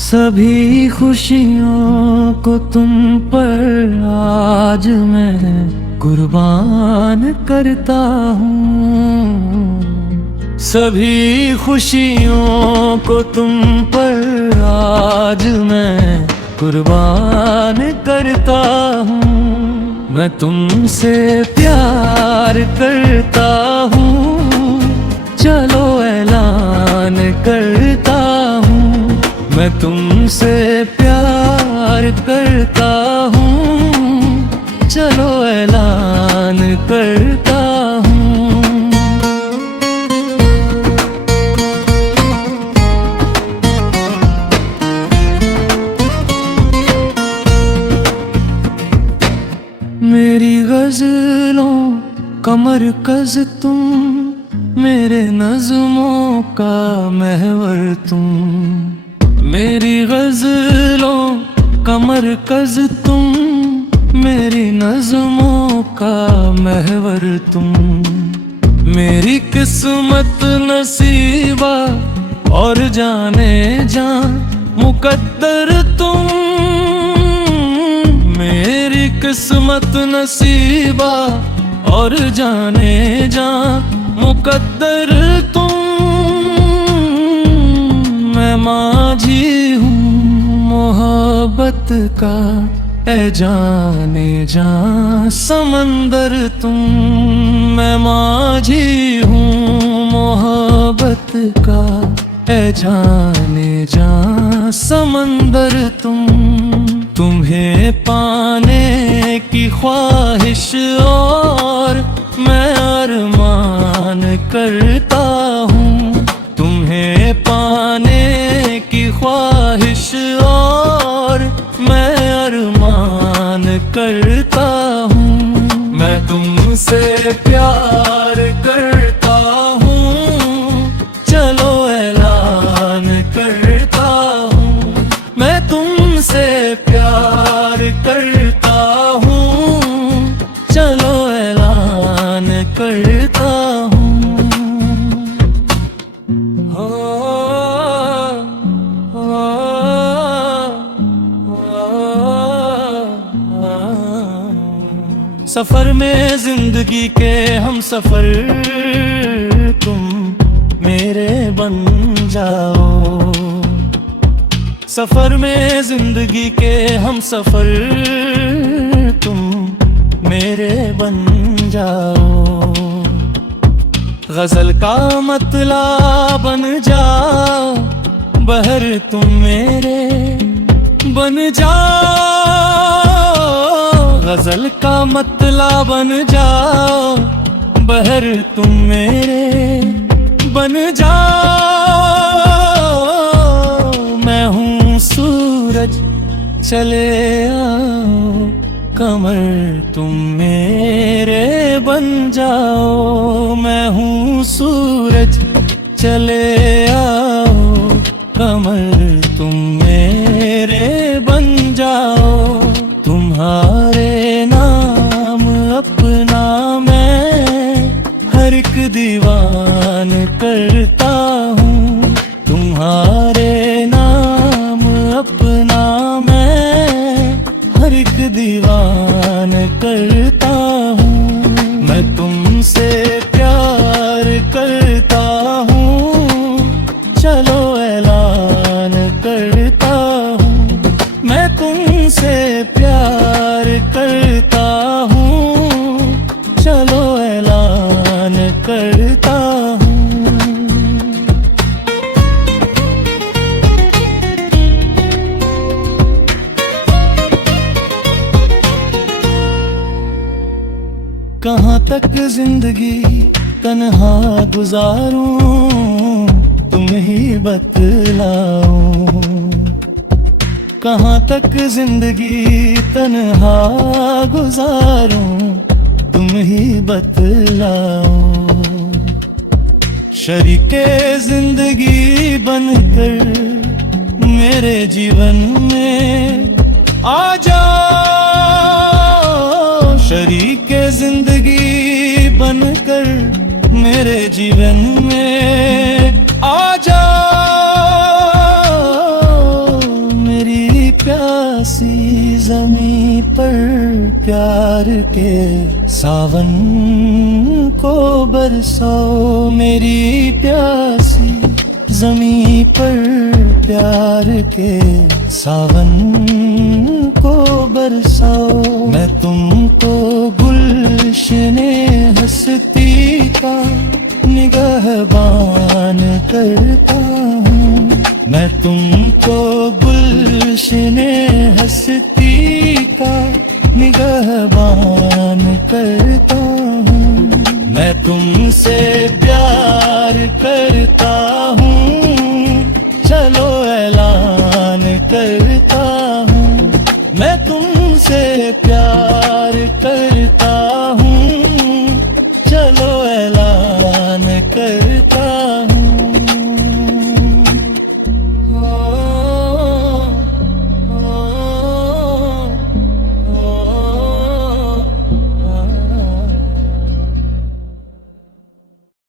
सभी खुशियों को तुम पर आज मैं कुर्बान करता हूँ। सभी खुशियों को तुम पर आज मैं कुर्बान करता हूँ। मैं तुमसे प्यार करता हूँ, चलो ऐलान करता हूँ। मैं तुमसे प्यार करता हूँ, चलो ऐलान करता हूँ। मेरी गजलों का मरकज तुम, मेरे नज़्मों का महवर तुम। मेरी गजलों का मरकज तुम, मेरी नज़्मों का महवर तुम। मेरी किस्मत नसीबा और जाने जान मुकद्दर तुम। मेरी किस्मत नसीबा और जाने जान मुकद्दर तुम। मैं माझी हूँ मोहब्बत का, ऐ जाने जान समंदर तुम। मैं माझी हूँ मोहब्बत का, ऐ जाने जान समंदर तुम। तुम्हें पाने की ख्वाहिश और मैं अरमान करता हूँ। तुम्हें पाने की ख्वाहिश और मैं अरमान करता हूँ। मैं तुमसे प्यार करता हूँ, चलो ऐलान करता हूँ। मैं तुमसे प्यार करता हूँ, चलो ऐलान करता हूँ। सफर में जिंदगी के हम सफर तुम मेरे बन जाओ। सफर में जिंदगी के हम सफर तुम मेरे बन जाओ। गजल का मतला बन जाओ, बहर तुम मेरे बन जाओ। गजल का मतला बन जाओ, बहर तुम मेरे बन जाओ। मैं हूँ सूरज चले आओ, कमर तुम मेरे बन जाओ। मैं हूँ सूरज चले आओ, कमर तुम मेरे बन जाओ। तुम्हारे नाम अपना मैं हर एक दीवान करता हूँ। तुम्हारे नाम अपना मैं हर एक दीवान करता हूँ। मैं तुमसे प्यार करता हूँ, चलो ऐलान करता हूँ। मैं तुमसे प्यार करता हूँ, चलो ऐलान करता हूँ। कहाँ तक जिंदगी तन्हा गुजारूं, तुम ही बतलाओ। कहाँ तक जिंदगी तन्हा गुजारूं, तुम ही बतलाओ। शरीके जिंदगी बनकर मेरे जीवन में आ जाओ। शरीके जिंदगी बनकर मेरे जीवन में आ जाओ। प्यासी जमीं पर प्यार के सावन को बरसाओ। मेरी प्यासी जमीं पर प्यार के सावन को बरसाओ। मैं तुमको गुलशने हस्ती का निगहबान करता हूँ। मैं तुमको गुलशने हस्ती का निगहबान कर